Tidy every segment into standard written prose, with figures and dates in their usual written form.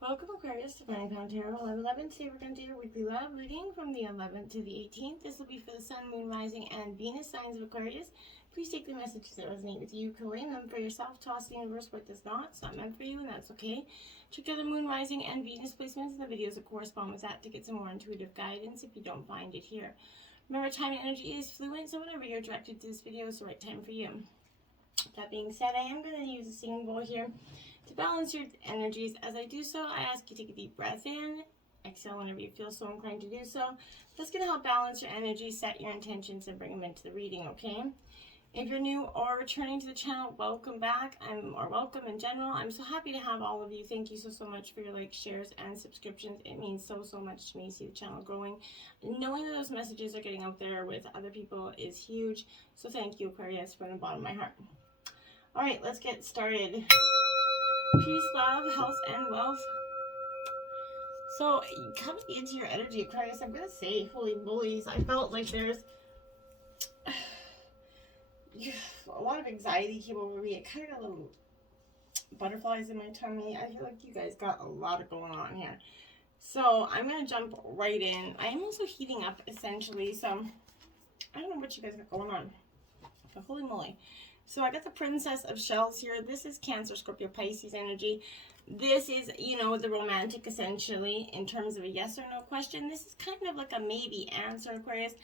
Welcome, Aquarius, to Finding Found Tarot 11. Today we're going to do your weekly love reading from the 11th to the 18th. This will be for the Sun, Moon, Rising, and Venus signs of Aquarius. Please take the messages that resonate with you, claim them for yourself, toss the universe what does not. It's not meant for you, and that's okay. Check out the Moon, Rising, and Venus placements in the videos that correspond with that to get some more intuitive guidance if you don't find it here. Remember, time and energy is fluid, so whenever you're directed to this video, it's the right time for you. That being said, I am going to use a singing bowl here to balance your energies. As I do so, I ask you to take a deep breath in, exhale whenever you feel so inclined to do so. That's going to help balance your energy, set your intentions, and bring them into the reading, okay? If you're new or returning to the channel, welcome back, or welcome in general. I'm so happy to have all of you. Thank you so much for your likes, shares, and subscriptions. It means so much to me to see the channel growing. Knowing that those messages are getting out there with other people is huge. So thank you, Aquarius, from the bottom of my heart. All right, let's get started. Peace, love, health, and wealth. So, coming into your energy, Aquarius, I'm going to say, holy moly, I felt like there's a lot of anxiety came over me. It kind of got little butterflies in my tummy. I feel like you guys got a lot going on here. So, I'm going to jump right in. I am also heating up, essentially, so I don't know what you guys got going on. But holy moly. So I got the Princess of Shells here. This is Cancer, Scorpio, Pisces energy. This is, the romantic, essentially, in terms of a yes or no question. This is kind of like a maybe answer, Aquarius.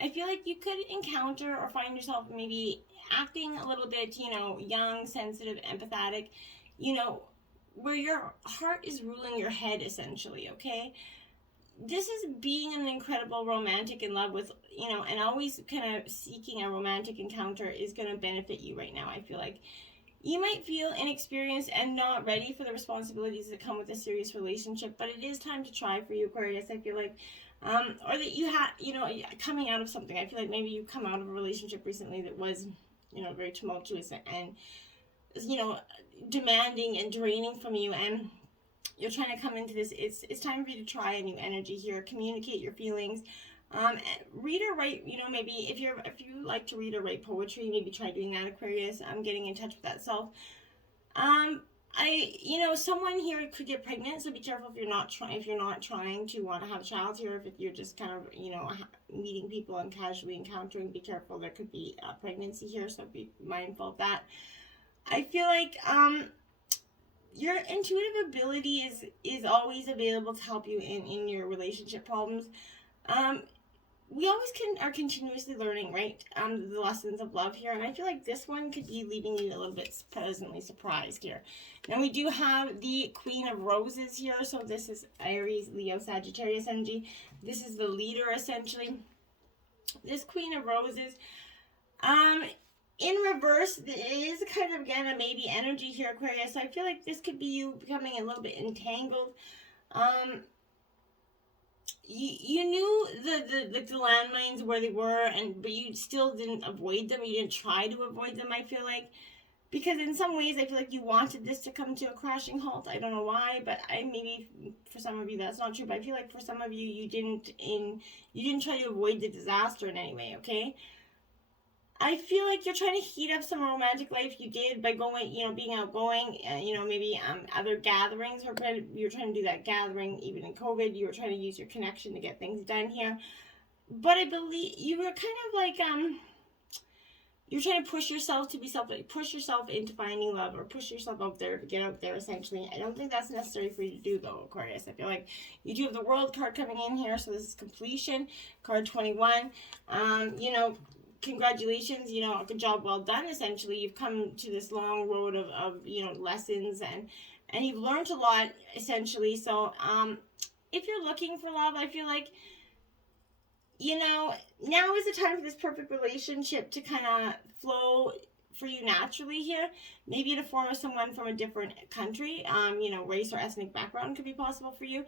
I feel like you could encounter or find yourself maybe acting a little bit, young, sensitive, empathetic, where your heart is ruling your head, essentially, okay? This is being an incredible romantic in love with, and always kind of seeking a romantic encounter is going to benefit you right now. I feel like you might feel inexperienced and not ready for the responsibilities that come with a serious relationship, but it is time to try for you, Aquarius. I feel like, or that you had, coming out of something. I feel like maybe you come out of a relationship recently that was, very tumultuous and, demanding and draining from you, and you're trying to come into this. It's time for you to try a new energy here. Communicate your feelings. Read or write, maybe if you like to read or write poetry, maybe try doing that, Aquarius. I'm getting in touch with that self. Someone here could get pregnant, so be careful if you're not trying to want to have a child here. If you're just kind of, meeting people and casually encountering, be careful. There could be a pregnancy here, so be mindful of that. I feel like, your intuitive ability is always available to help you in your relationship problems. We always are continuously learning, right? The lessons of love here, and I feel like this one could be leaving you a little bit pleasantly surprised here. Now we do have the Queen of Roses here, so this is Aries, Leo, Sagittarius energy. This is the leader, essentially. This Queen of Roses, in reverse, there is kind of, again, a maybe energy here, Aquarius. So I feel like this could be you becoming a little bit entangled. You knew the landmines where they were, but you still didn't avoid them. You didn't try to avoid them, I feel like. Because in some ways, I feel like you wanted this to come to a crashing halt. I don't know why, but maybe for some of you that's not true. But I feel like for some of you, you didn't try to avoid the disaster in any way, okay? I feel like you're trying to heat up some romantic life. You did by going, being outgoing, maybe other gatherings. Or you're trying to do that gathering even in COVID. You were trying to use your connection to get things done here. But I believe you were kind of like, you're trying to push yourself to be push yourself into finding love, or push yourself out there to get out there, essentially. I don't think that's necessary for you to do, though, Aquarius. I feel like you do have the World card coming in here, so this is completion. Card 21. Congratulations, good job, well done. Essentially, you've come to this long road of lessons, and you've learned a lot, essentially. So if you're looking for love, I feel like now is the time for this perfect relationship to kind of flow for you naturally here. Maybe in a form of someone from a different country, race or ethnic background could be possible for you.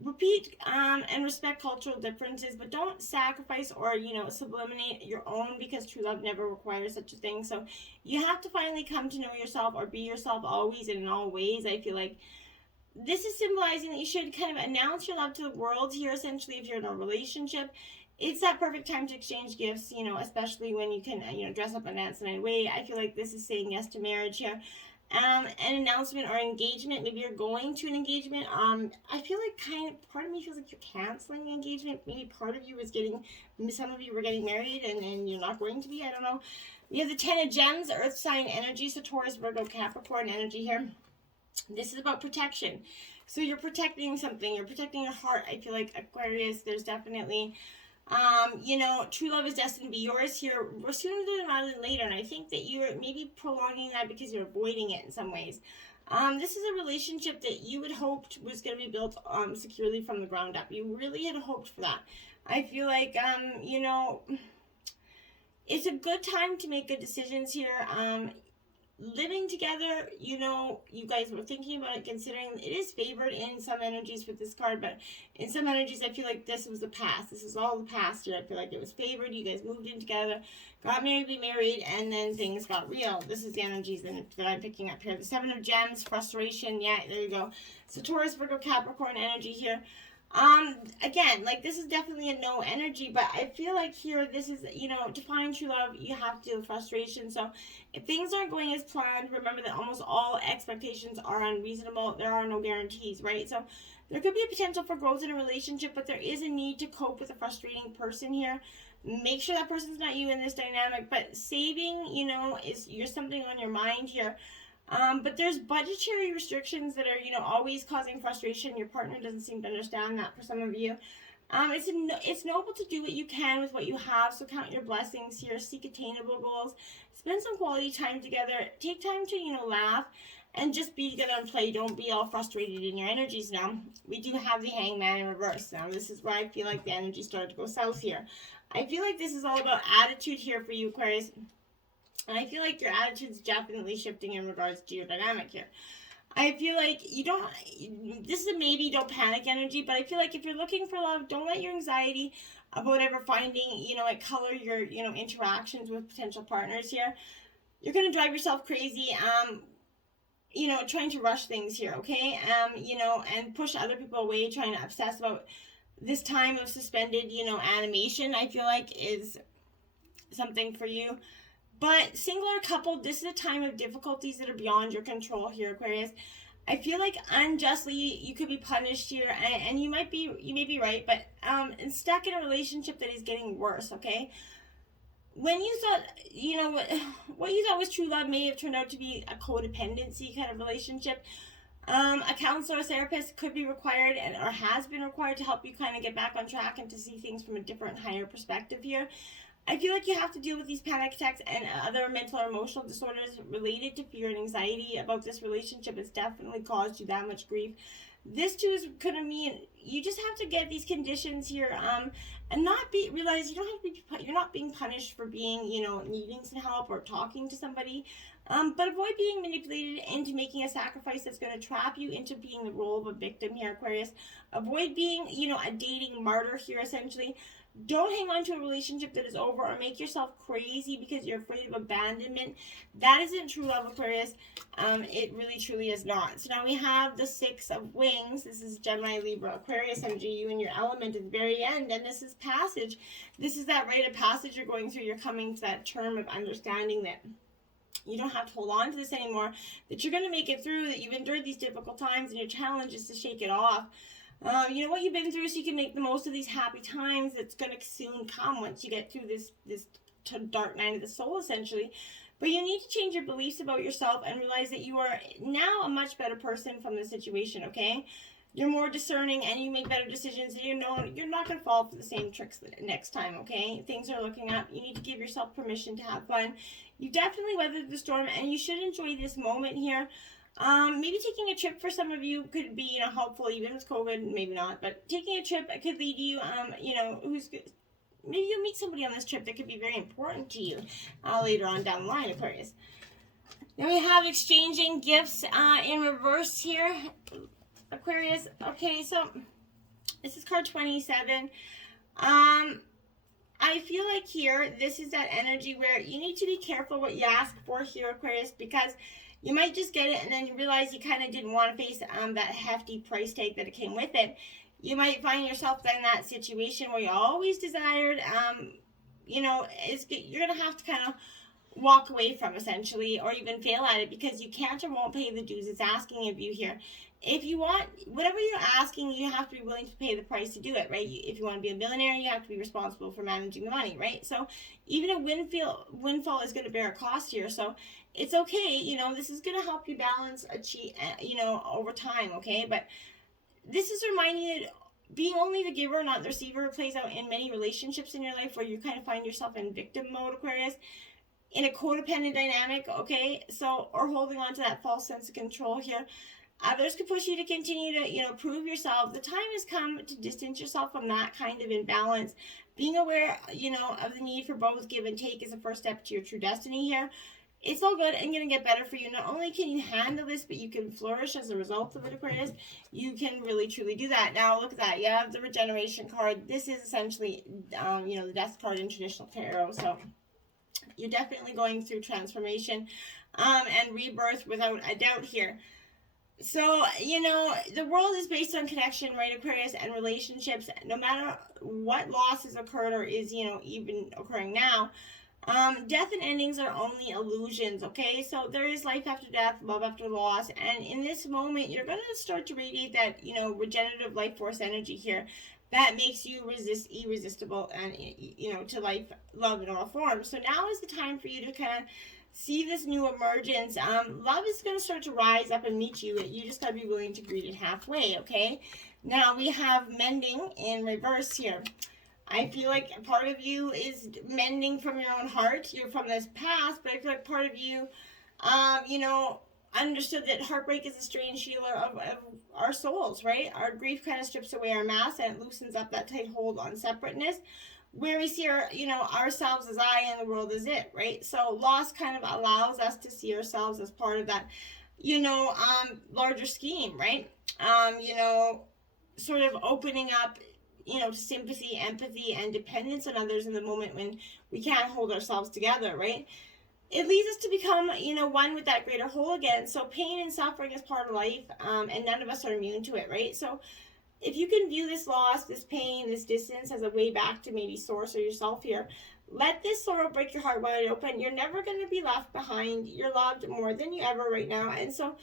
Repeat and respect cultural differences, but don't sacrifice or, sublimate your own, because true love never requires such a thing. So you have to finally come to know yourself, or be yourself always and in all ways. I feel like this is symbolizing that you should kind of announce your love to the world here, essentially, if you're in a relationship. It's that perfect time to exchange gifts, especially when you can, dress up and dance in a way. I feel like this is saying yes to marriage here. an announcement or engagement. Maybe you're going to an engagement. I feel like part of me feels like you're canceling the engagement. Maybe part of you is some of you were getting married and you're not going to be. I don't know. We have the 10 of Gems, Earth sign energy, so Taurus, Virgo, Capricorn energy here. This is about protection. So you're protecting something. You're protecting your heart. I feel like Aquarius, there's definitely, true love is destined to be yours here sooner rather than later. And I think that you're maybe prolonging that because you're avoiding it in some ways. This is a relationship that you had hoped was going to be built securely from the ground up. You really had hoped for that. I feel like, it's a good time to make good decisions here. Living together, you guys were thinking about it, considering it is favored in some energies with this card, but in some energies, I feel like this was the past. This is all the past here. I feel like it was favored. You guys moved in together, got married, be married, and then things got real. This is the energies that I'm picking up here. The 7 of Gems, frustration. Yeah, there you go. So Taurus, Virgo, Capricorn energy here. Again, like this is definitely a no energy, but I feel like here, this is, to find true love, you have to deal with frustration. So if things aren't going as planned, remember that almost all expectations are unreasonable. There are no guarantees, right? So there could be a potential for growth in a relationship, but there is a need to cope with a frustrating person here. Make sure that person's not you in this dynamic, but saving, you're something on your mind here. But there's budgetary restrictions that are, always causing frustration. Your partner doesn't seem to understand that for some of you. It's noble to do what you can with what you have, so count your blessings here. Seek attainable goals. Spend some quality time together. Take time to, laugh and just be together and play. Don't be all frustrated in your energies now. We do have the Hangman in reverse. Now, this is where I feel like the energy started to go south here. I feel like this is all about attitude here for you, Aquarius. And I feel like your attitude's definitely shifting in regards to your dynamic here. I feel like this is a maybe, don't panic energy, but I feel like if you're looking for love, don't let your anxiety about ever finding, color your, interactions with potential partners here. You're going to drive yourself crazy, trying to rush things here, okay? And push other people away, trying to obsess about this time of suspended, animation, I feel like is something for you. But single or coupled, this is a time of difficulties that are beyond your control here, Aquarius. I feel like unjustly you could be punished here, and you may be right, but stuck in a relationship that is getting worse, okay? When you thought, what you thought was true love may have turned out to be a codependency kind of relationship. A counselor or therapist could be required or has been required to help you kind of get back on track and to see things from a different, higher perspective here. I feel like you have to deal with these panic attacks and other mental or emotional disorders related to fear and anxiety about this relationship. It's definitely caused you that much grief. This too is gonna mean you just have to get these conditions here, and realize you're not being punished for being, needing some help or talking to somebody. But avoid being manipulated into making a sacrifice that's going to trap you into being the role of a victim here, Aquarius. Avoid being, a dating martyr here, essentially. Don't hang on to a relationship that is over or make yourself crazy because you're afraid of abandonment. That isn't true love, Aquarius. It really, truly is not. So now we have the 6 of Wings. This is Gemini, Libra, Aquarius energy, you and your element at the very end. And this is passage. This is that rite of passage you're going through. You're coming to that term of understanding that you don't have to hold on to this anymore, that you're going to make it through, that you've endured these difficult times, and your challenge is to shake it off. You know what you've been through, so you can make the most of these happy times that's going to soon come once you get through this dark night of the soul, essentially. But you need to change your beliefs about yourself and realize that you are now a much better person from the situation, okay? You're more discerning and you make better decisions. And you're not going to fall for the same tricks next time, okay? Things are looking up. You need to give yourself permission to have fun. You definitely weathered the storm, and you should enjoy this moment here. Maybe taking a trip for some of you could be, helpful, even with COVID, maybe not, but taking a trip could lead you, maybe you'll meet somebody on this trip that could be very important to you later on down the line, Aquarius. Then we have exchanging gifts in reverse here, Aquarius. Okay, so this is card 27. I feel like here, this is that energy where you need to be careful what you ask for here, Aquarius, because you might just get it and then you realize you kind of didn't want to face that hefty price tag that it came with it. You might find yourself in that situation where you always desired, you're going to have to kind of walk away from, essentially, or even fail at it, because you can't or won't pay the dues it's asking of you here. If you want, whatever you're asking, you have to be willing to pay the price to do it, right? If you want to be a millionaire, you have to be responsible for managing the money, right? So even a windfall is going to bear a cost here. So it's okay, you know, this is going to help you balance, achieve, you know, over time, okay? But this is reminding you that being only the giver, not the receiver, plays out in many relationships in your life where you kind of find yourself in victim mode, Aquarius, in a codependent dynamic, okay? So, or holding on to that false sense of control here. Others could push you to continue to, you know, prove yourself. The time has come to distance yourself from that kind of imbalance. Being aware, you know, of the need for both give and take is the first step to your true destiny here. It's all good and going to get better for you. Not only can you handle this, but you can flourish as a result of it, Aquarius. You can really, truly do that. Now, look at that. You have the regeneration card. This is essentially, you know, the death card in traditional tarot. So you're definitely going through transformation and rebirth without a doubt here. So, you know, the world is based on connection, right, Aquarius, and relationships. No matter what losses occurred or is, you know, even occurring now, death and endings are only illusions, okay? So there is life after death, love after loss, and in this moment, you're going to start to radiate that, you know, regenerative life force energy here that makes you irresistible and, you know, to life, love in all forms. So now is the time for you to kind of see this new emergence. Love is going to start to rise up and meet you. You just got to be willing to greet it halfway, okay? Now we have mending in reverse here. I feel like part of you is mending from your own heart. You're from this past, but I feel like part of you, you know, understood that heartbreak is a strange healer of our souls, right? Our grief kind of strips away our mask and it loosens up that tight hold on separateness, where we see our, you know, ourselves as I and the world as it, right? So loss kind of allows us to see ourselves as part of that, you know, larger scheme, right? You know, sort of opening up, you know, to sympathy, empathy, and dependence on others in the moment when we can't hold ourselves together, right? It leads us to become, you know, one with that greater whole again. So pain and suffering is part of life, and none of us are immune to it, right? So if you can view this loss, this pain, this distance as a way back to maybe source or yourself here, let this sorrow break your heart wide open. You're never going to be left behind. You're loved more than you ever right now. And so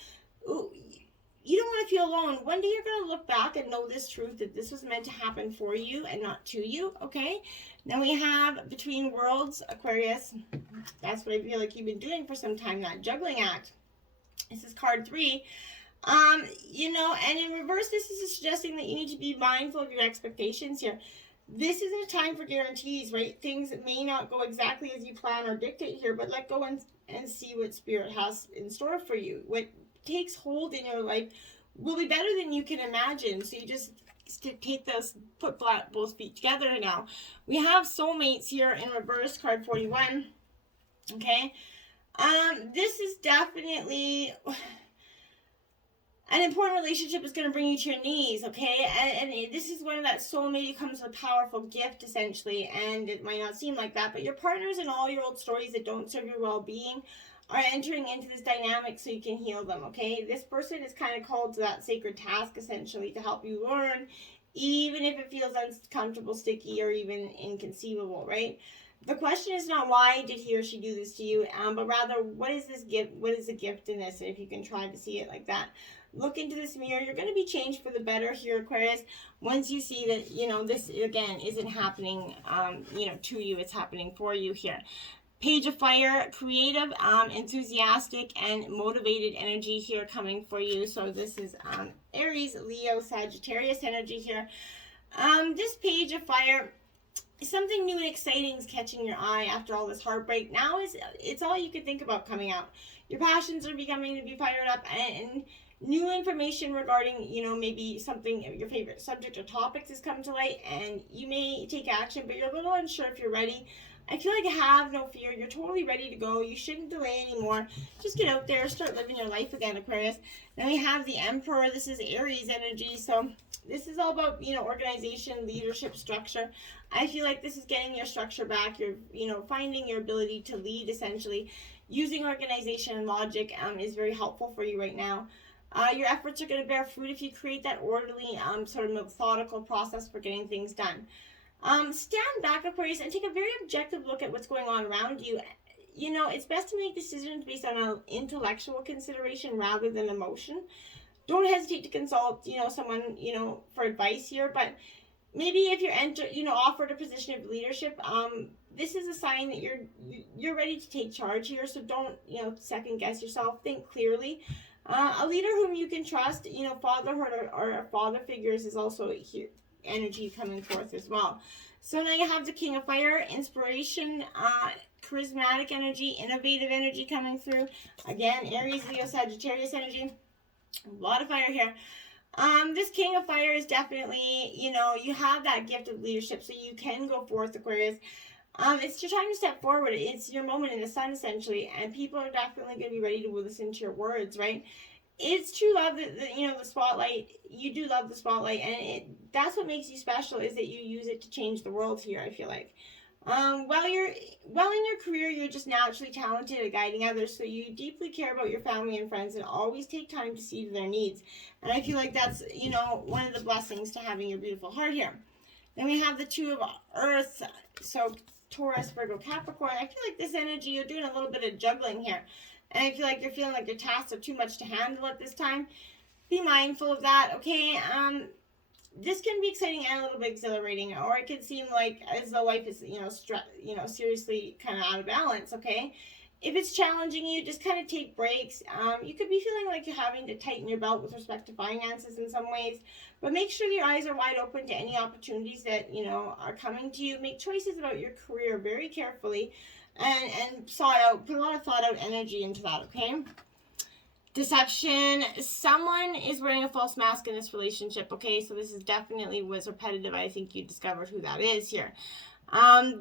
you don't want to feel alone. One day you're going to look back and know this truth, that this was meant to happen for you and not to you, okay? Then we have Between Worlds, Aquarius. That's what I feel like you've been doing for some time, that juggling act. This is card 3. You know, and in reverse, this is suggesting that you need to be mindful of your expectations here. This isn't a time for guarantees, right? Things may not go exactly as you plan or dictate here, but let go and see what Spirit has in store for you. What takes hold in your life will be better than you can imagine. So you just take this, put both feet together now. We have soulmates here in reverse, card 41. Okay. This is definitely an important relationship is going to bring you to your knees, okay? And this is one of that soulmate comes with a powerful gift, essentially, and it might not seem like that, but your partners in all your old stories that don't serve your well-being are entering into this dynamic so you can heal them, okay? This person is kind of called to that sacred task, essentially, to help you learn, even if it feels uncomfortable, sticky, or even inconceivable, right? The question is not why did he or she do this to you, but rather what is this gift? What is the gift in this? And if you can try to see it like that, look into this mirror. You're going to be changed for the better here, Aquarius. Once you see that, you know, this again isn't happening, you know, to you, it's happening for you here. Page of Fire, creative, enthusiastic, and motivated energy here coming for you. So this is Aries, Leo, Sagittarius energy here. This Page of Fire, something new and exciting is catching your eye after all this heartbreak. Now it's all you can think about coming out. Your passions are becoming to be fired up, and new information regarding, you know, maybe something, your favorite subject or topics has come to light, and you may take action, but you're a little unsure if you're ready. I feel like have no fear. You're totally ready to go. You shouldn't delay anymore. Just get out there, start living your life again, Aquarius. Then we have the Emperor. This is Aries energy. So this is all about, you know, organization, leadership, structure. I feel like this is getting your structure back. You're, you know, finding your ability to lead, essentially. Using organization and logic is very helpful for you right now. Your efforts are going to bear fruit if you create that orderly, sort of methodical process for getting things done. Stand back, Aquarius, and take a very objective look at what's going on around you. you know, it's best to make decisions based on an intellectual consideration rather than emotion. Don't hesitate to consult, you know, someone, you know, for advice here. But maybe if you're offered a position of leadership, this is a sign that you're ready to take charge here. So don't, you know, second guess yourself. Think clearly. A leader whom you can trust, you know, fatherhood or father figures is also here, energy coming forth as well. So now you have the King of Fire, inspiration, charismatic energy, innovative energy coming through. Again, Aries, Leo, Sagittarius energy. A lot of fire here. This King of Fire is definitely, you know, you have that gift of leadership, so you can go forth, Aquarius. It's your time to step forward. It's your moment in the sun, essentially, and people are definitely going to be ready to listen to your words, right? It's true love that, you know, the spotlight. You do love the spotlight, and that's what makes you special, is that you use it to change the world here, I feel like. While in your career, you're just naturally talented at guiding others, so you deeply care about your family and friends and always take time to see to their needs. And I feel like that's, you know, one of the blessings to having your beautiful heart here. Then we have the Two of Earth, so Taurus, Virgo, Capricorn. I feel like this energy, you're doing a little bit of juggling here. And I feel like you're feeling like your tasks are too much to handle at this time. Be mindful of that, okay? This can be exciting and a little bit exhilarating, or it can seem like as though life is, you know, seriously kind of out of balance, okay? If it's challenging you, just kind of take breaks. You could be feeling like you're having to tighten your belt with respect to finances in some ways, but make sure your eyes are wide open to any opportunities that, you know, are coming to you. Make choices about your career very carefully and put a lot of thought out energy into that, okay? Deception. Someone is wearing a false mask in this relationship, okay? So this is definitely was repetitive. I think you discovered who that is here.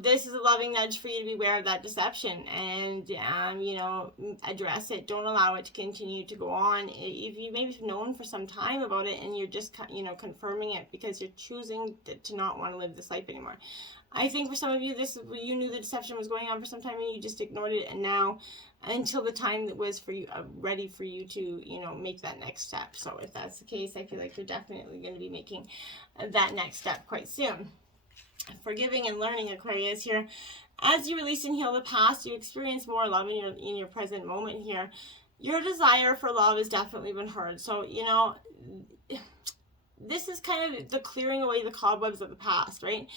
This is a loving nudge for you to be aware of that deception and, you know, address it. Don't allow it to continue to go on. If you maybe have known for some time about it and you're just, you know, confirming it because you're choosing to not want to live this life anymore. I think for some of you, you knew the deception was going on for some time and you just ignored it, and now until the time that was for you ready for you to, you know, make that next step. So if that's the case, I feel like you're definitely going to be making that next step quite soon. Forgiving and learning, Aquarius here. As you release and heal the past, you experience more love in your present moment here. Your desire for love has definitely been heard. So, you know, this is kind of the clearing away the cobwebs of the past, right?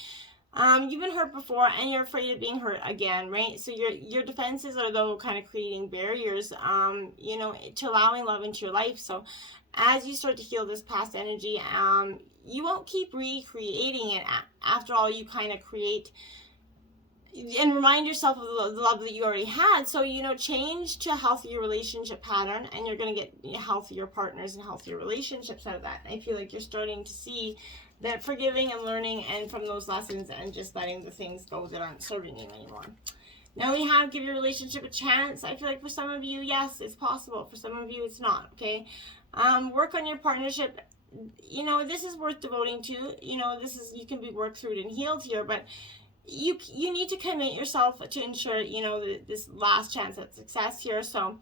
You've been hurt before and you're afraid of being hurt again, right? So your defenses are though kind of creating barriers, you know, to allowing love into your life. So as you start to heal this past energy, you won't keep recreating it. After all, you kind of create and remind yourself of the love that you already had. So, you know, change to a healthier relationship pattern and you're going to get healthier partners and healthier relationships out of that. I feel like you're starting to see that forgiving and learning and from those lessons and just letting the things go that aren't serving you anymore. Now we have give your relationship a chance. I feel like for some of you, yes, it's possible. For some of you, it's not, okay? Work on your partnership. You know, this is worth devoting to. You know, you can be worked through and healed here, but you need to commit yourself to ensure, you know, this last chance at success here. So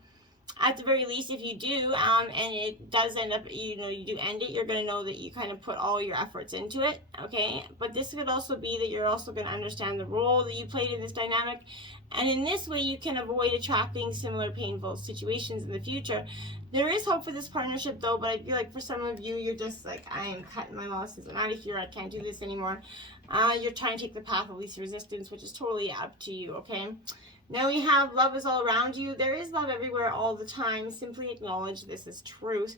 at the very least, if you do, and it does end up, you know, you do end it, you're going to know that you kind of put all your efforts into it, okay? But this could also be that you're also going to understand the role that you played in this dynamic, and in this way, you can avoid attracting similar painful situations in the future. There is hope for this partnership, though, but I feel like for some of you, you're just like, I am cutting my losses. I'm out of here. I can't do this anymore. You're trying to take the path of least resistance, which is totally up to you, okay? Now we have love is all around you. There is love everywhere all the time. Simply acknowledge this is truth.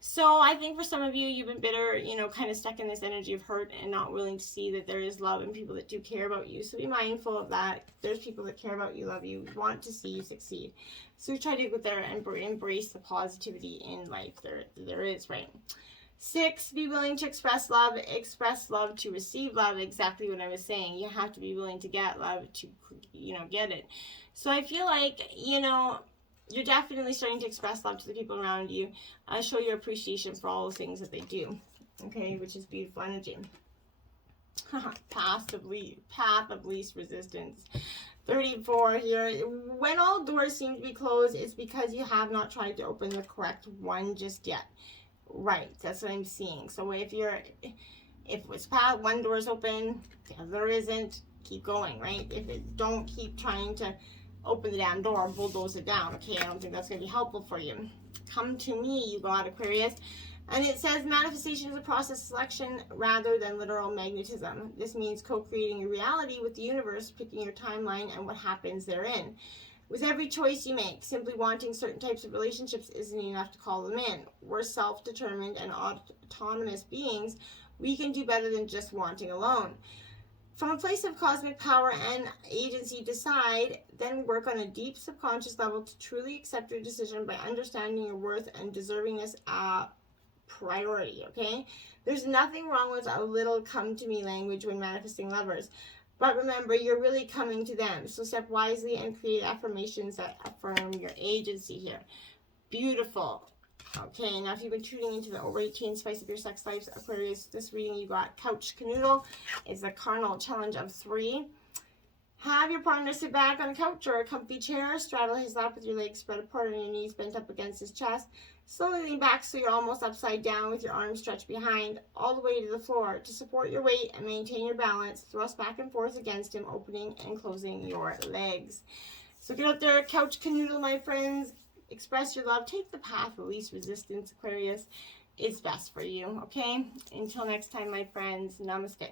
So I think for some of you, you've been bitter, you know, kind of stuck in this energy of hurt and not willing to see that there is love and people that do care about you. So be mindful of that. There's people that care about you, love you, want to see you succeed. So try to get there and embrace the positivity in life. There is, right? 6, be willing to express love to receive love. Exactly what I was saying. You have to be willing to get love to, you know, get it. So I feel like, you know, you're definitely starting to express love to the people around you. Show your appreciation for all the things that they do. Okay, which is beautiful energy. Path of least resistance. 34 here. When all doors seem to be closed, it's because you have not tried to open the correct one just yet. Right, that's what I'm seeing. So if it's one door's open, the other isn't, keep going, right? Don't keep trying to open the damn door and bulldoze it down. Okay, I don't think that's going to be helpful for you. Come to me, you God, Aquarius. And it says manifestation is a process of selection rather than literal magnetism. This means co-creating your reality with the universe, picking your timeline and what happens therein. With every choice you make, simply wanting certain types of relationships isn't enough to call them in. We're self-determined and autonomous beings. We can do better than just wanting alone. From a place of cosmic power and agency, decide, then work on a deep subconscious level to truly accept your decision by understanding your worth and deservingness priority, okay? There's nothing wrong with a little come to me language when manifesting lovers. But remember, you're really coming to them. So step wisely and create affirmations that affirm your agency here. Beautiful. Okay, now if you've been tuning into the over 18 Spice Up Your Sex Life, Aquarius, this reading you got Couch Canoodle. It's a carnal challenge of 3. Have your partner sit back on a couch or a comfy chair. Straddle his lap with your legs spread apart and your knees bent up against his chest. Slowly lean back so you're almost upside down with your arms stretched behind, all the way to the floor. To support your weight and maintain your balance, thrust back and forth against him, opening and closing your legs. So get out there, Couch Canoodle, my friends. Express your love. Take the path of least resistance, Aquarius. It's best for you, okay? Until next time, my friends. Namaste.